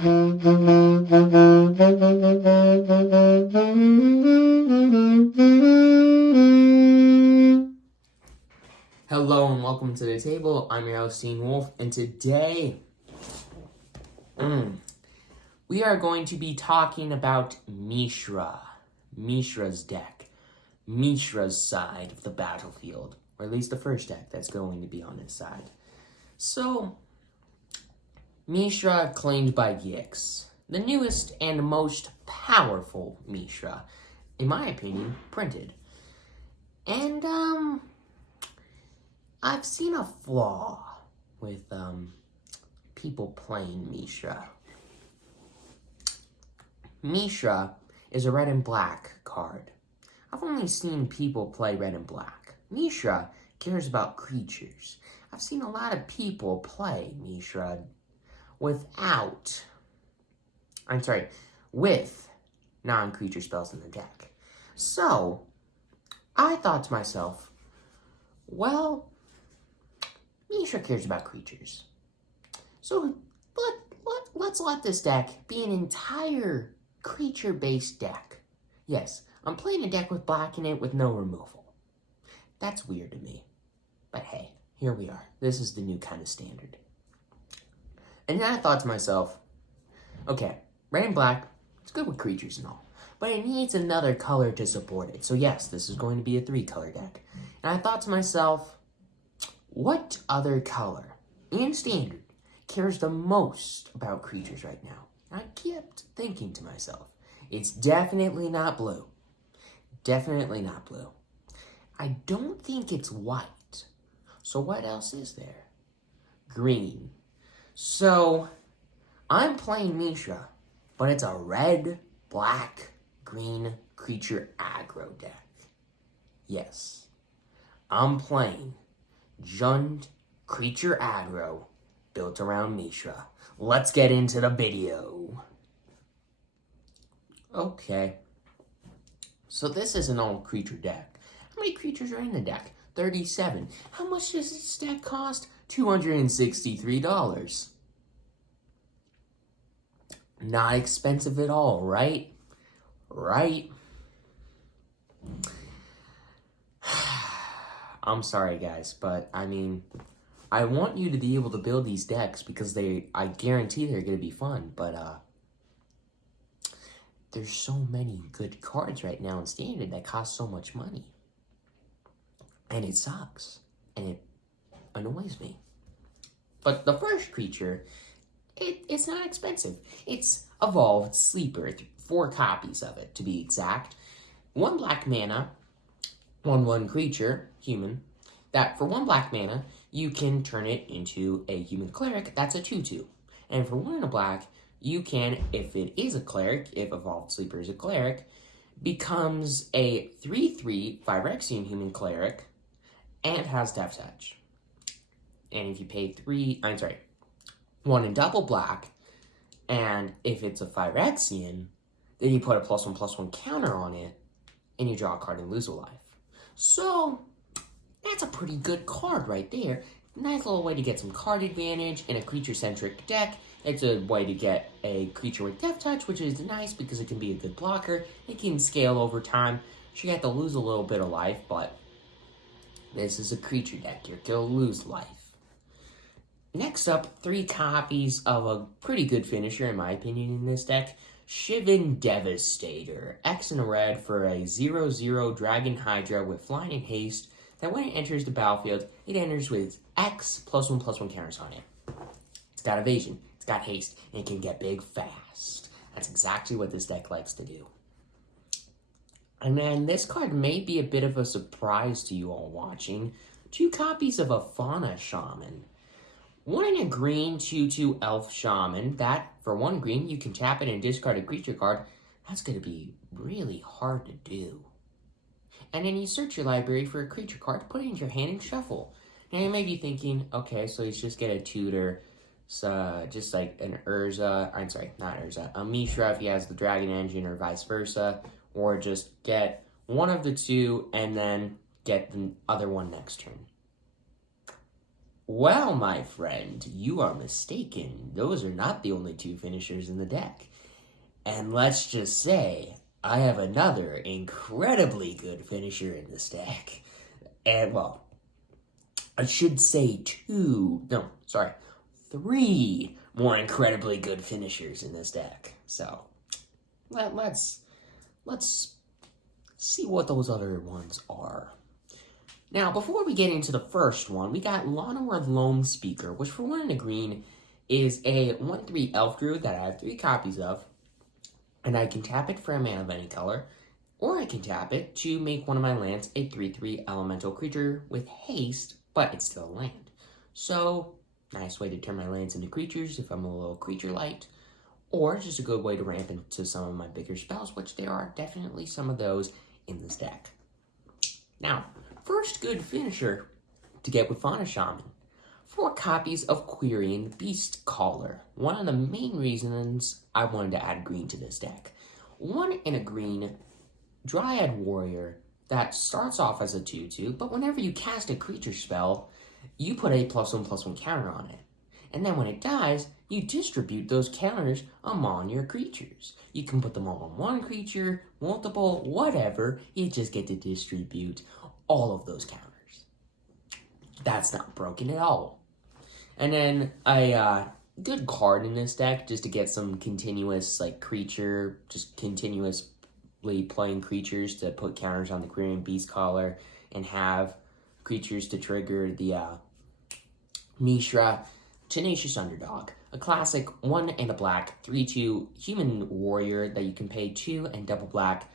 Hello and welcome to the table. I'm your host, Teen Wolf, and today we are going to be talking about Mishra. Mishra's deck. Mishra's side of the battlefield. Or at least the first deck that's going to be on his side. So, Mishra claimed by Gix. The newest and most powerful Mishra, in my opinion, printed. And, I've seen a flaw with, people playing Mishra. Mishra is a red and black card. I've only seen people play red and black. Mishra cares about creatures. I've seen a lot of people play Mishra with non-creature spells in the deck. So, I thought to myself, well, Mishra cares about creatures. So, let's let this deck be an entire creature-based deck. Yes, I'm playing a deck with black in it with no removal. That's weird to me. But hey, here we are. This is the new kind of standard. And then I thought to myself, okay, red and black, it's good with creatures and all, but it needs another color to support it. So yes, this is going to be a 3-color deck. And I thought to myself, what other color in standard cares the most about creatures right now? I kept thinking to myself, it's definitely not blue. Definitely not blue. I don't think it's white. So what else is there? Green. So I'm playing Mishra, but it's a red, black, green creature aggro deck. Yes, I'm playing Jund creature aggro built around Mishra. Let's get into the video. Okay. So this is an all creature deck. How many creatures are in the deck? 37. How much does this deck cost? $263. Not expensive at all, right? Right? I'm sorry, guys, but I mean, I want you to be able to build these decks because I guarantee they're going to be fun, but there's so many good cards right now in Standard that cost so much money. And it sucks. And it annoys me. But the first creature, it's not expensive. It's Evolved Sleeper, 4 copies of it to be exact. 1 black mana, 1/1 creature, human, that for 1 black mana, you can turn it into a human cleric. That's a 2/2. And for 1 and a black, you can, if it is a cleric, if Evolved Sleeper is a cleric, becomes a 3/3 Phyrexian human cleric and has Death Touch. And if you pay 1 in double black, and if it's a Phyrexian, then you put a +1/+1 counter on it, and you draw a card and lose a life. So, that's a pretty good card right there. Nice little way to get some card advantage in a creature-centric deck. It's a way to get a creature with Death Touch, which is nice because it can be a good blocker. It can scale over time. So you have to lose a little bit of life, but this is a creature deck. You're going to lose life. Next up, 3 copies of a pretty good finisher, in my opinion, in this deck. Shivan Devastator. X and a red for a 0/0 Dragon Hydra with flying and haste that when it enters the battlefield, it enters with X +1/+1 counters on it. It's got evasion, it's got haste, and it can get big fast. That's exactly what this deck likes to do. And then this card may be a bit of a surprise to you all watching. 2 copies of a Fauna Shaman. 1 in a green 2/2 Elf Shaman. That, for 1 green, you can tap it and discard a creature card. That's going to be really hard to do. And then you search your library for a creature card, put it in your hand, and shuffle. Now you may be thinking, okay, so he's just get a tutor, so just like an Urza, I'm sorry, not Urza, a Mishra if he has the Dragon Engine or vice versa, or just get one of the 2 and then get the other one next turn. Well, my friend, you are mistaken. Those are not the only two finishers in the deck. And let's just say, I have another incredibly good finisher in this deck. And, well, I should say three more incredibly good finishers in this deck. So, let's see what those other ones are. Now, before we get into the first one, we got Llanowar Loam Speaker, which for 1 and a green is a 1/3 elf druid that I have 3 copies of, and I can tap it for a mana of any color, or I can tap it to make one of my lands a 3/3 elemental creature with haste, but it's still a land. So, nice way to turn my lands into creatures if I'm a little creature light, or just a good way to ramp into some of my bigger spells, which there are definitely some of those in this deck. Now, first good finisher to get with Fauna Shaman. 4 copies of Quirion Beast Caller. One of the main reasons I wanted to add green to this deck. 1 and a green Dryad Warrior that starts off as a 2/2, but whenever you cast a creature spell, you put a +1/+1 counter on it. And then when it dies, you distribute those counters among your creatures. You can put them all on one creature, multiple, whatever. You just get to distribute all of those counters. That's not broken at all. And then a good card in this deck just to get some continuous creature, just continuously playing creatures to put counters on the Quirion Beast Caller and have creatures to trigger the Mishra. Tenacious Underdog, a classic 1 and a black 3/2 human warrior that you can pay 2 and double black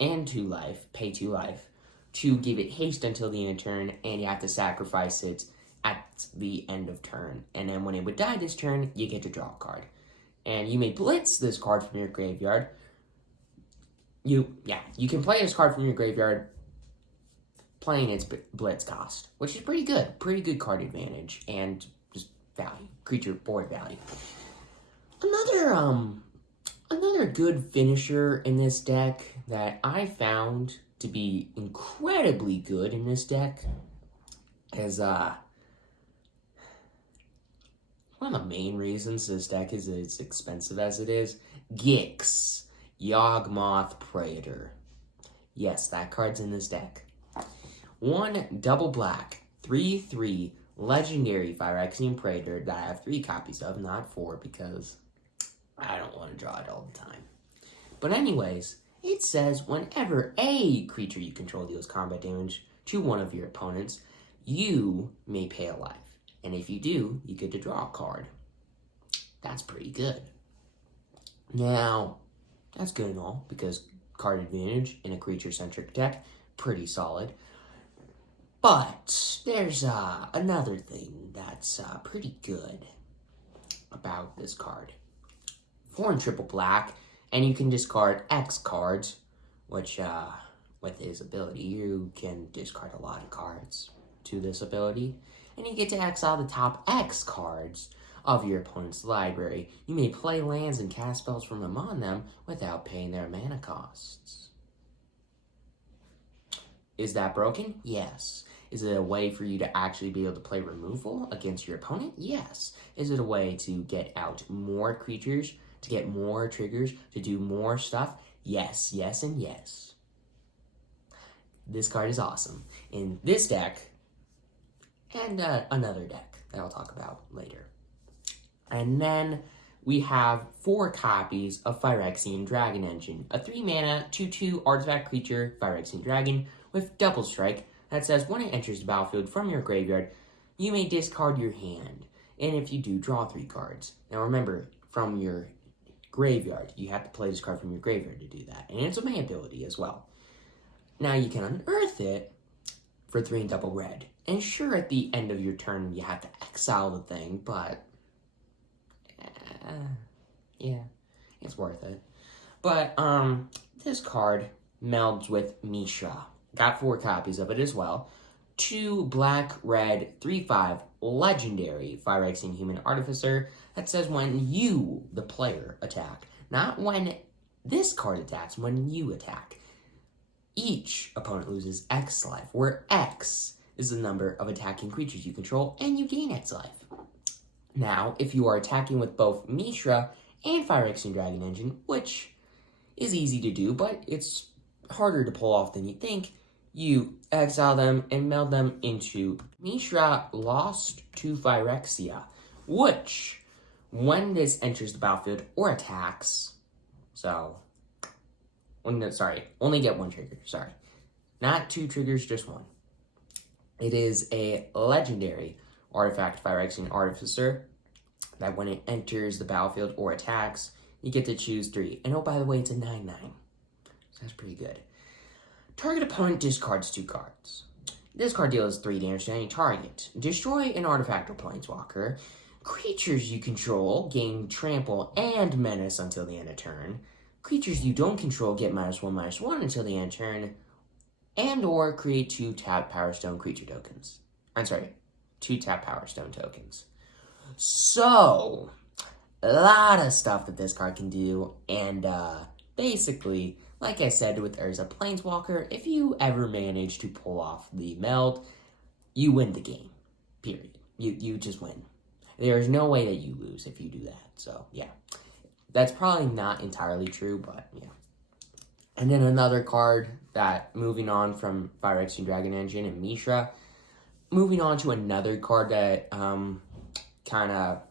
and 2 life, pay 2 life, to give it haste until the end of turn, and you have to sacrifice it at the end of turn. And then when it would die this turn, you get to draw a card. And you may blitz this card from your graveyard. You can play this card from your graveyard playing its blitz cost, which is pretty good. Pretty good card advantage, and value, creature board value. Another good finisher in this deck that I found to be incredibly good in this deck is one of the main reasons this deck is as expensive as it is. Gix, Yawgmoth Praetor. Yes, that card's in this deck. 1 double black, 3/3 legendary Phyrexian Praetor that I have 3 copies of, not 4, because I don't want to draw it all the time. But anyways, it says whenever a creature you control deals combat damage to one of your opponents, you may pay a life. And if you do, you get to draw a card. That's pretty good. Now, that's good and all, because card advantage in a creature-centric deck, pretty solid. But there's another thing that's pretty good about this card. 4 and triple black, and you can discard X cards, which with his ability, you can discard a lot of cards to this ability. And you get to exile the top X cards of your opponent's library. You may play lands and cast spells from them on them without paying their mana costs. Is that broken? Yes. Is it a way for you to actually be able to play removal against your opponent? Yes. Is it a way to get out more creatures, to get more triggers, to do more stuff? Yes, yes, and yes. This card is awesome. In this deck, and another deck that I'll talk about later. And then we have 4 copies of Phyrexian Dragon Engine, a 3-mana, 2/2 artifact creature, Phyrexian Dragon, with double strike that says when it enters the battlefield from your graveyard, you may discard your hand. And if you do, draw 3 cards. Now remember, from your graveyard, you have to play this card from your graveyard to do that. And it's a May ability as well. Now you can unearth it for 3 and double red. And sure, at the end of your turn, you have to exile the thing, but yeah, it's worth it. But this card melds with Mishra. Got 4 copies of it as well. 2 black, red, 3/5 legendary Phyrexian Human Artificer that says when you, the player, attack. Not when this card attacks, when you attack. Each opponent loses X life, where X is the number of attacking creatures you control, and you gain X life. Now, if you are attacking with both Mishra and Phyrexian Dragon Engine, which is easy to do, but it's harder to pull off than you think, you exile them and meld them into Mishra Lost to Phyrexia, which, when this enters the battlefield or attacks, only get one trigger, not 2 triggers, just 1. It is a legendary artifact Phyrexian Artificer that when it enters the battlefield or attacks, you get to choose 3. And oh, by the way, it's a 9/9. So that's pretty good. Target opponent discards 2 cards. This card deals 3 damage to any target. Destroy an artifact or planeswalker. Creatures you control gain trample and menace until the end of turn. Creatures you don't control get -1/-1 until the end of turn. And or create 2 tap Power Stone creature tokens. 2 tap Power Stone tokens. So, a lot of stuff that this card can do, and basically, like I said with Urza Planeswalker, if you ever manage to pull off the meld, you win the game, period. You just win. There's no way that you lose if you do that, so yeah. That's probably not entirely true, but yeah. And then another card that, moving on from Phyrexian Dragon Engine and Mishra, moving on to another card that kind of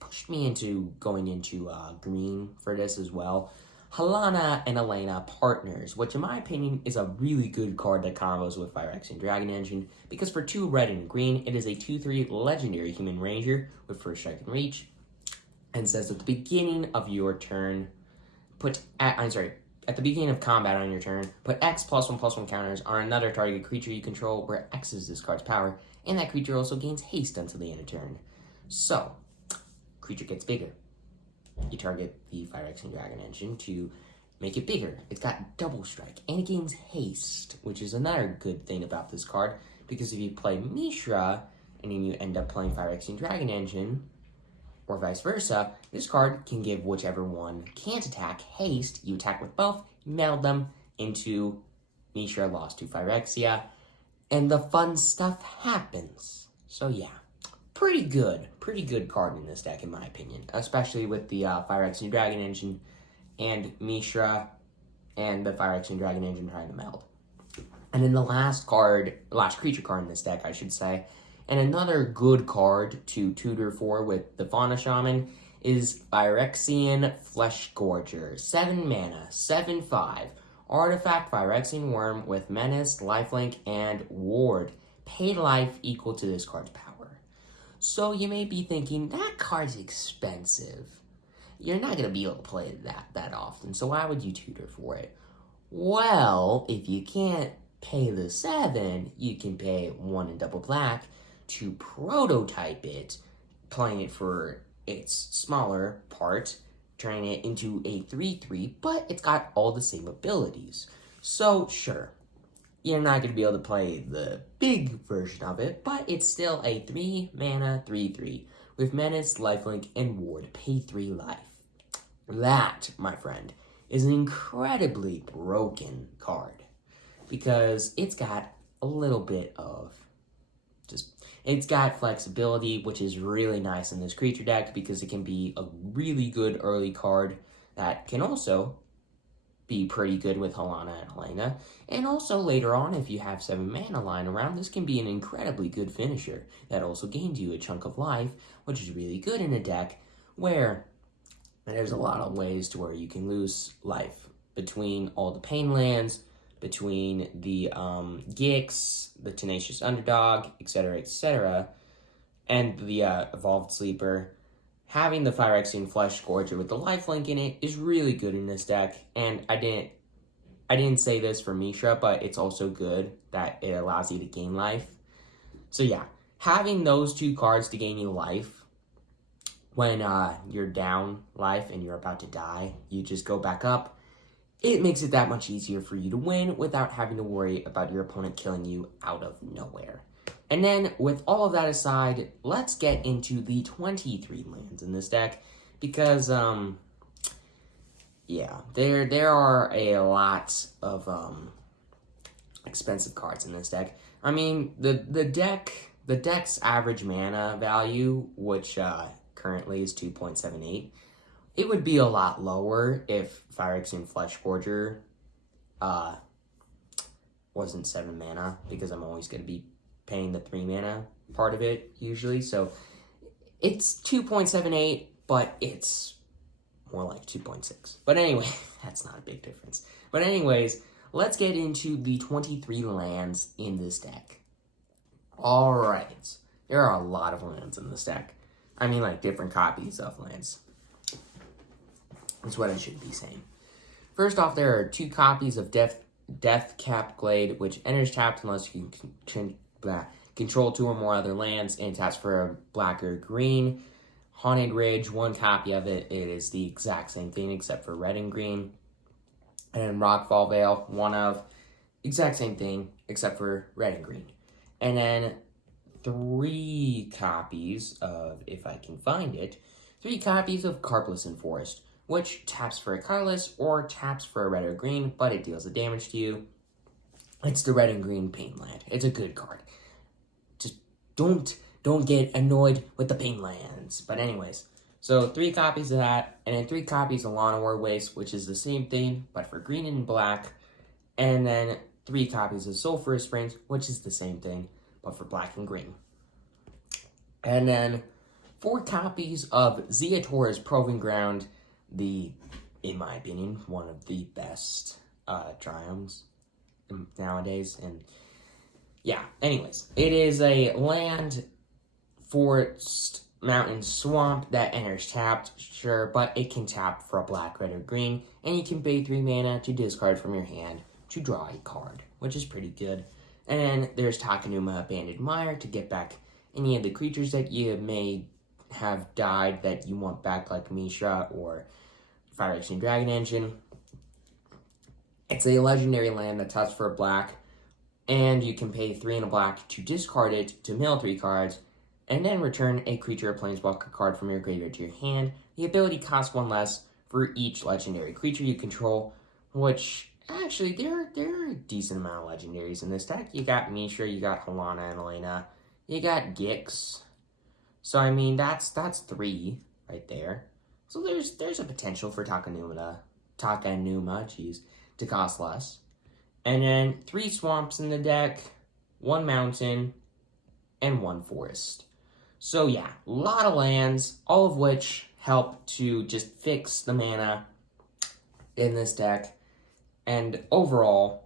pushed me into going into green for this as well. Halana and Elena Partners, which in my opinion is a really good card that combos with Phyrexian Dragon Engine, because for 2 red and green, it is a 2/3 legendary human ranger with first strike and reach, and says at the beginning of your turn, at the beginning of combat on your turn, put X +1/+1 counters on another target creature you control where X is this card's power, and that creature also gains haste until the end of turn. So, creature gets bigger. You target the Phyrexian Dragon Engine to make it bigger. It's got double strike, and it gains haste, which is another good thing about this card, because if you play Mishra, and then you end up playing Phyrexian Dragon Engine, or vice versa, this card can give whichever one can't attack haste. You attack with both, meld them into Mishra Lost to Phyrexia, and the fun stuff happens. So yeah, pretty good card in this deck in my opinion, especially with the Phyrexian Dragon Engine and Mishra and the Phyrexian Dragon Engine trying to meld. And then the last creature card in this deck, I should say, and another good card to tutor for with the Fauna Shaman is Phyrexian Flesh Gorger. 7 mana, 7/5. Artifact Phyrexian Worm with Menace, Lifelink, and Ward. Pay life equal to this card's power. So you may be thinking, that card's expensive. You're not going to be able to play it that often, so why would you tutor for it? Well, if you can't pay the 7, you can pay 1 in double black to prototype it, playing it for its smaller part, turning it into a 3/3, but it's got all the same abilities. So, sure, you're not going to be able to play the big version of it, but it's still a 3 mana 3/3 with Menace, Lifelink, and Ward. Pay 3 life. That, my friend, is an incredibly broken card, because it's got a little bit of it's got flexibility, which is really nice in this creature deck, because it can be a really good early card that can also be pretty good with Halana and Helena. And also later on, if you have 7 mana lying around, this can be an incredibly good finisher that also gains you a chunk of life, which is really good in a deck where there's a lot of ways to where you can lose life between all the pain lands, between the Gix, the Tenacious Underdog, etc., and the Evolved Sleeper. Having the Phyrexian Flesh Gorger with the lifelink in it is really good in this deck, and I didn't say this for Mishra, but it's also good that it allows you to gain life. So yeah, having those 2 cards to gain you life when you're down life and you're about to die, you just go back up. It makes it that much easier for you to win without having to worry about your opponent killing you out of nowhere. And then, with all of that aside, let's get into the 23 lands in this deck, because, yeah, there are a lot of expensive cards in this deck. I mean, the deck's average mana value, which currently is 2.78, it would be a lot lower if Phyrexian Flesh Forger wasn't 7 mana, because I'm always going to be paying the 3 mana part of it usually. So it's 2.78, but it's more like 2.6. But anyway, that's not a big difference. But anyways, let's get into the 23 lands in this deck. Alright, there are a lot of lands in this deck. I mean, like, different copies of lands. That's what I should be saying. First off, there are 2 copies of Death Cap Glade, which enters tapped unless you can control 2 or more other lands, and taps for a black or green. Haunted Ridge, 1 copy of it. It is the exact same thing except for red and green. And Rockfall Vale, 1 of, exact same thing except for red and green. And then 3 copies of, if I can find it, 3 copies of Carplesson Forest, which taps for a colorless or taps for a red or green, but it deals the damage to you. It's the red and green pain land. It's a good card. Just don't get annoyed with the pain lands. But anyways, so 3 copies of that, and then 3 copies of Llanowar Waste, which is the same thing, but for green and black. And then 3 copies of Sulphurous Springs, which is the same thing, but for black and green. And then 4 copies of Ziator's Proving Ground, in my opinion, one of the best Triomes nowadays. And yeah, anyways, it is a land, forest, mountain, swamp that enters tapped, sure, but it can tap for a black, red, or green, and you can pay 3 mana to discard from your hand to draw a card, which is pretty good. And then there's Takenuma Abandoned Mire to get back any of the creatures that you may have died that you want back, like Mishra or Phyrexian Dragon Engine. It's a legendary land that taps for a black, and you can pay 3 and a black to discard it to mill 3 cards, and then return a creature or planeswalker card from your graveyard to your hand. The ability costs 1 less for each legendary creature you control, which, actually, there are a decent amount of legendaries in this deck. You got Mishra, you got Halana and Elena, you got Gix. So, I mean, that's 3 right there. So there's a potential for Takenuma, to cost less. And then 3 swamps in the deck, 1 mountain, and 1 forest. So yeah, a lot of lands, all of which help to just fix the mana in this deck. And overall,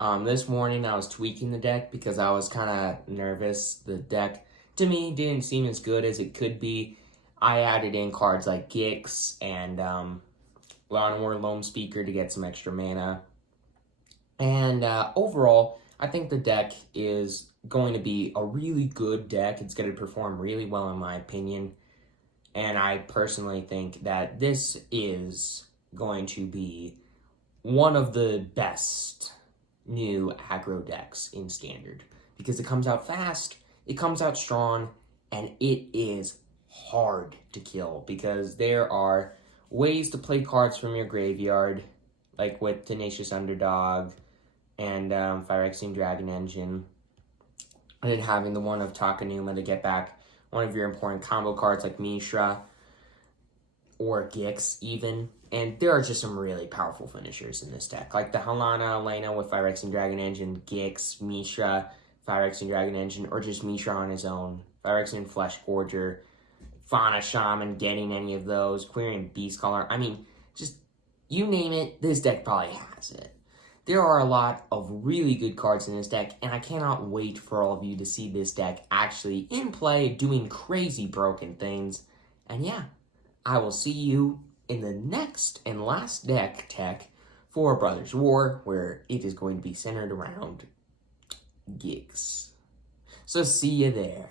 this morning I was tweaking the deck because I was kind of nervous. The deck, to me, didn't seem as good as it could be. I added in cards like Gix and Llanowar Loam Speaker to get some extra mana. And overall, I think the deck is going to be a really good deck. It's going to perform really well in my opinion. And I personally think that this is going to be one of the best new aggro decks in Standard. Because it comes out fast, it comes out strong, and it is hard to kill. Because there are ways to play cards from your graveyard, like with Tenacious Underdog and Phyrexian Dragon Engine, and then having the one of Takenuma to get back one of your important combo cards like Mishra or Gix even. And there are just some really powerful finishers in this deck, like the Halana Elena with Phyrexian Dragon Engine, Gix, Mishra, Phyrexian Dragon Engine, or just Mishra on his own, Phyrexian Flesh Forger, Fauna Shaman, getting any of those, Quirion Beastcaller. I mean, just you name it, this deck probably has it. There are a lot of really good cards in this deck, and I cannot wait for all of you to see this deck actually in play, doing crazy broken things. And yeah, I will see you in the next and last deck tech for Brothers War, where it is going to be centered around Gix. So see you there.